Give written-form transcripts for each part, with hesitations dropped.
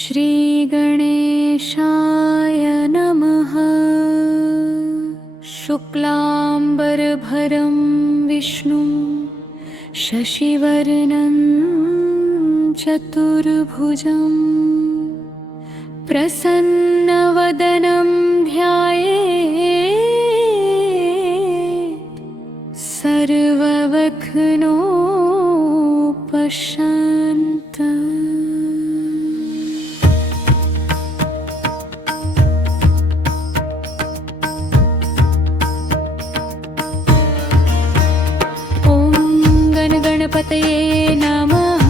श्रीगणेशाय नमः। शुक्लाम्बरधरं विष्णुं शशिवर्णं चतुर्भुजं प्रसन्नवदनं ध्यायेत् सर्वविघ्नोपशान्तये। गणपतये नमः।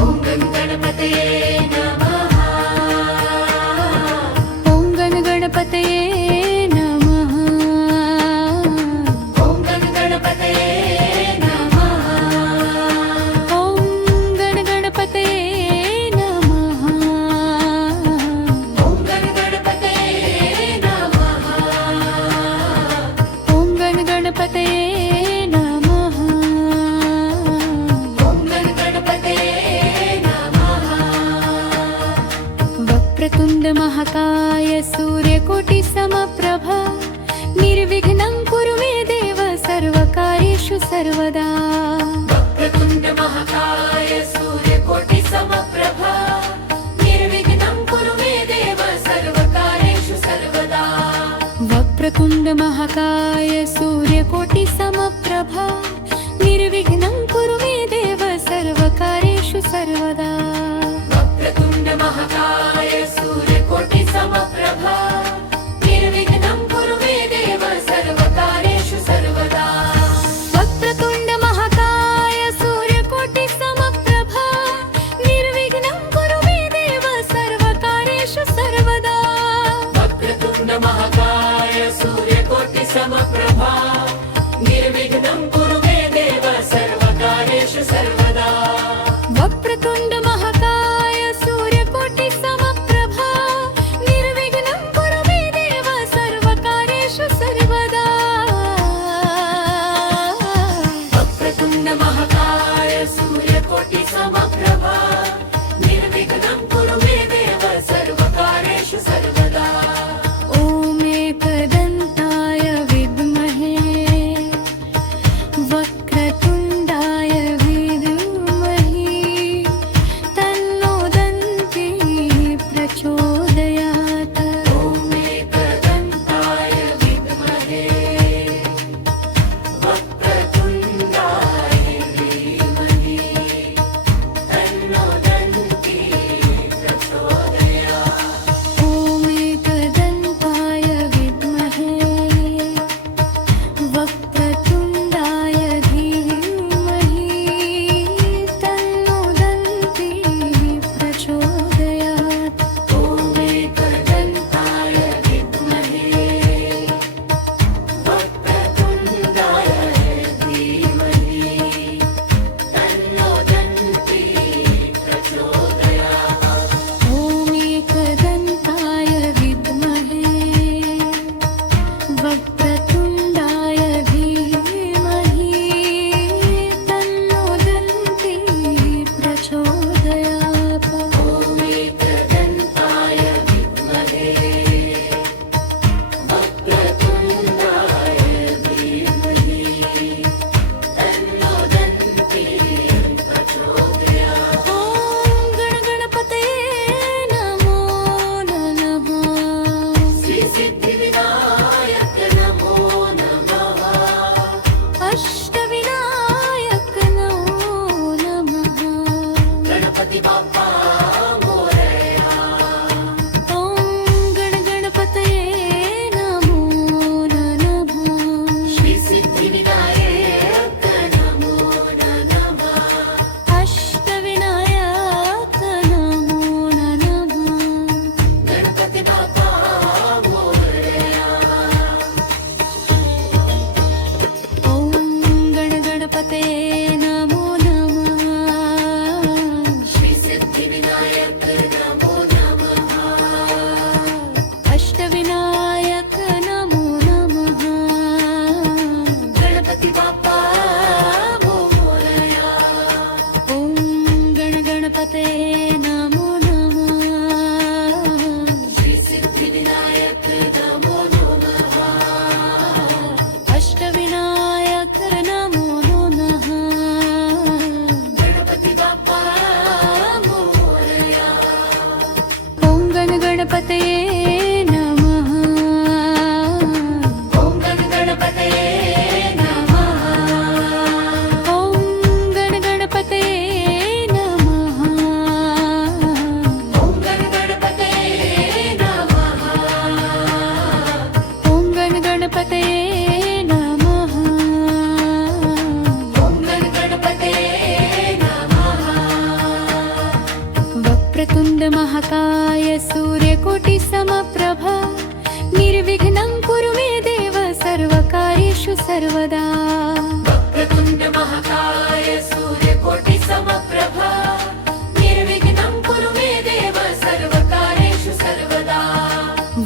ॐ गणपतये नमः। ॐ गणपतये नमः। ॐ गणपतये नमः। ॐ गणपतये नमः। ॐ गणपतये नमः। ॐ गणपतये वक्रतुण्ड महाकाय सूर्यकोटि समप्रभा निर्विघ्नं कुरु मे देव सर्वकार्येषु सर्वदा। वक्रतुण्ड महाकाय सूर्यकोटि समप्रभा निर्विघ्नं कुरु मे देव सर्वकार्येषु सर्वदा। वक्रतुण्ड महाकाय सूर्यकोटि समप्रभा निर्विघ्नं कुरु मे देव सर्वकार्येषु सर्वदा। वक्रतुण्ड महाकाय सूर्यकोटि समप्रभा निर्विघ्नं कुरु मे देव सर्वकार्येषु सर्वदा। वक्रतुण्ड महाकाय सूर्यकोटि समप्रभा निर्विघ्नं कुरु मे देव सर्वकार्येषु सर्वदा। वक्रतुण्ड महाकाय सूर्यकोटि समप्रभा निर्विघ्नं कुरु मे देव सर्वकार्येषु सर्वदा। वक्रतुण्ड महाकाय सूर्यकोटि समप्रभा निर्विघ्नं कुरु मे देव सर्वकार्येषु सर्वदा। वक्रतुण्ड महाकाय सूर्यकोटि समप्रभा निर्विघ्नं कुरु मे देव सर्वकार्येषु सर्वदा। ॐ एकदन्ताय विद्महे वक्रतुण्डाय धीमहि तन्नो दन्ती प्रचोदयात्। ॐ एकदन्ताय विद्महे वक्रतुण्डाय धीमहि तन्नो दन्ती प्रचोदयात्। ॐ एकदन्ताय विद्महे वक्रतुण्डाय धीमहि तन्नो दन्ती प्रचोदयात्। ॐ एकदन्ताय विद्महे वक्रतुण्डाय धीमहि तन्नो दन्ती प्रचोदयात्। ॐ एकदन्ताय विद्महे वक्रतुण्डाय धीमहि तन्नो दन्ती प्रचोदयात्। ॐ एकदन्ताय विद्महे वक्रतुण्डाय धीमहि तन्नो दन्ती प्रचोदयात्। ॐ गणपतये नमो नमः। श्रीसिद्धिविनायक नमो नमः। अष्टविनायक नमो नमः। गणपति बाप्पा मोरया। ॐ गणपतये नमो नमः। श्रीसिद्धिविनायक नमो नमः। अष्टविनायक नमो नमः। गणपति बाप्पा मोरया। ॐ गणपतये नमो नमः। श्रीसिद्धिविनायक वक्रतुण्ड महाकाय सूर्यकोटि समप्रभा निर्विघ्नं कुरु मे देव सर्वकार्येषु सर्वदा वक्रतुण्ड महाकाय सूर्यकोटि समप्रभा निर्विघ्नं कुरु मे देव सर्वकार्येषु सर्वदा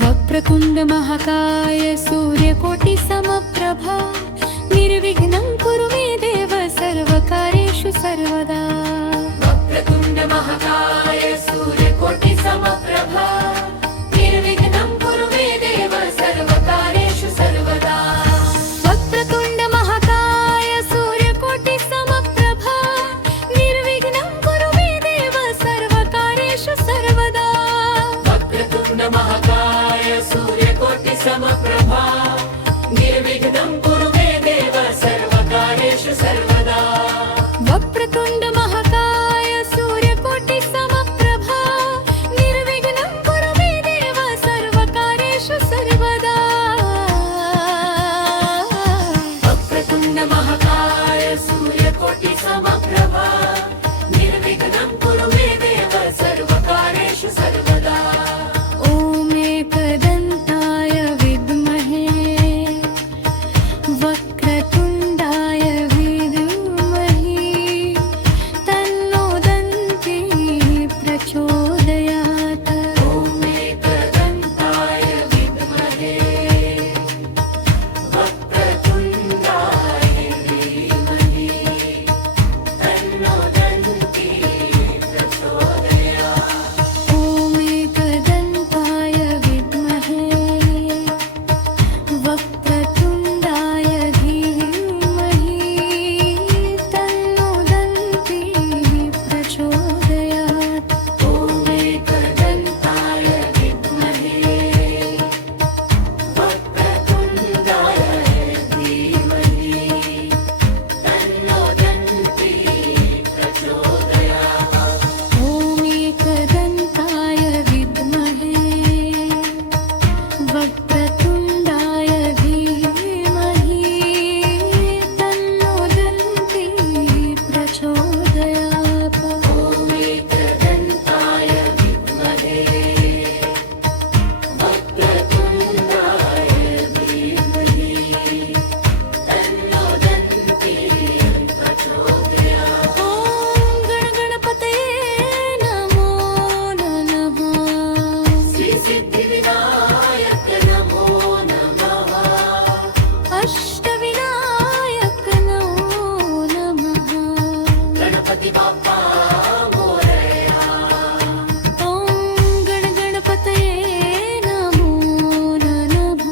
वक्रतुण्ड महाकाय सूर्यकोटि समप्रभा निर्विघ्नं कुरु मे देव सर्वकार्येषु सर्वदा वक्रतुण्ड महाकाय सूर्यकोटि समप्रभा निर्विघ्नं कुरु मे देव सर्वकार्येषु सर्वदा वक्रतुण्ड महाकाय सूर्यकोटि समप्रभा निर्विघ्नं कुरु मे देव सर्वकार्येषु सर्वदा वक्रतुण्ड महाकाय सूर्यकोटि समप्रभा निर्विघ्नं कुरु मे देव सर्वकार्येषु सर्वदा वक्रतुण्ड महाकाय सूर्यकोटि समप्रभा निर्विघ्नं कुरु मे देव सर्वकार्येषु सर्वदा वक्रतुण्ड महाकाय सूर्यकोटि समप्रभा निर्विघ्नं कुरु मे देव सर्वकार्येषु सर्वदा ॐ एकदन्ताय विद्महे वक्रतुण्डाय विद्महे तन्नो दन्ती प्रचोदयात् ॐ एकदन्ताय विद्महे वक्रतुण्डाय धीमहि तन्नो दन्ती प्रचोदयात् ॐ एकदन्ताय विद्महे वक्रतुण्डाय धीमहि तन्नो दन्ती प्रचोदयात् ॐ एकदन्ताय विद्महे वक्रतुण्डाय धीमहि तन्नो दन्ती प्रचोदयात् ॐ एकदन्ताय विद्महे वक्रतुण्डाय धीमहि तन्नो दन्ती प्रचोदयात् ॐ एकदन्ताय विद्महे वक्रतुण्डाय धीमहि तन्नो दन्ती प्रचोदयात् ॐ गणगणपतये नमो नमः श्रीसिद्धिविनायक नमो नमः अष्टविनायक नमो नमः गणपति बाप्पा मोरया ॐ गणगणपतये नमो नमः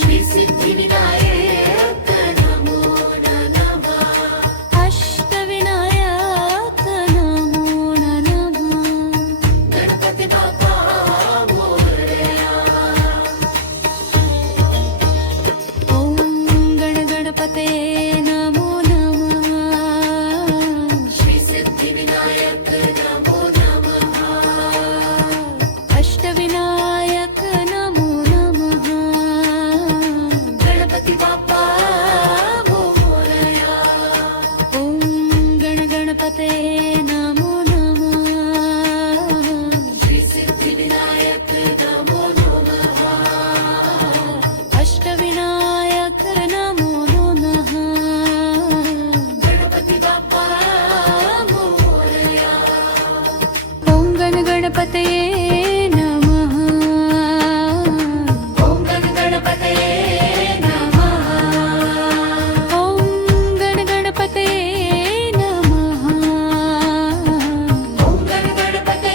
श्रीसिद्धिविनायक नमो नमः अष्टविनायक नमो नमः गणपति बाप्पा मोरया ॐ गणगणपतये नमो नमः श्रीसिद्धिविनायक नमो नमः अष्टविनायक नमो नमः गणपति बाप्पा मोरया ॐ गणगणपतये नमो नमः श्रीसिद्धिविनायक नमो नमः अष्टविनायक नमो नमः गणपति बाप्पा मोरया ॐ गणगणपतये नमः ॐ गणगणपतये नमः ॐ गणगणपतये नमः ॐ गणगणपतये नमः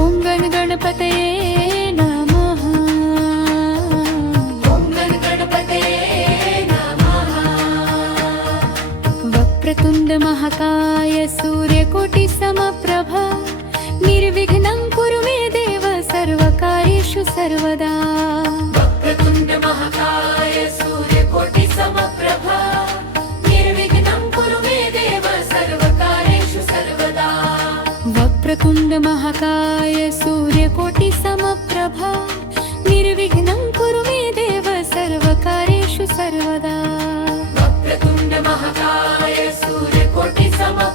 ॐ गणगणपतये नमः ॐ गणगणपतये नमः वक्रतुण्ड महाकाय सूर्यकोटि समप्रभा निर्विघ्नं कुरु मे देव सर्वकार्येषु सर्वदा वक्रतुण्ड महाकाय सूर्यकोटि समप्रभा निर्विघ्नं कुरु मे देव सर्वकार्येषु सर्वदा वक्रतुण्ड महाकाय सूर्यकोटि समप्रभा निर्विघ्नं कुरु मे देव सर्वकार्येषु सर्वदा वक्रतुण्ड महाकाय सूर्यकोटि समप्रभा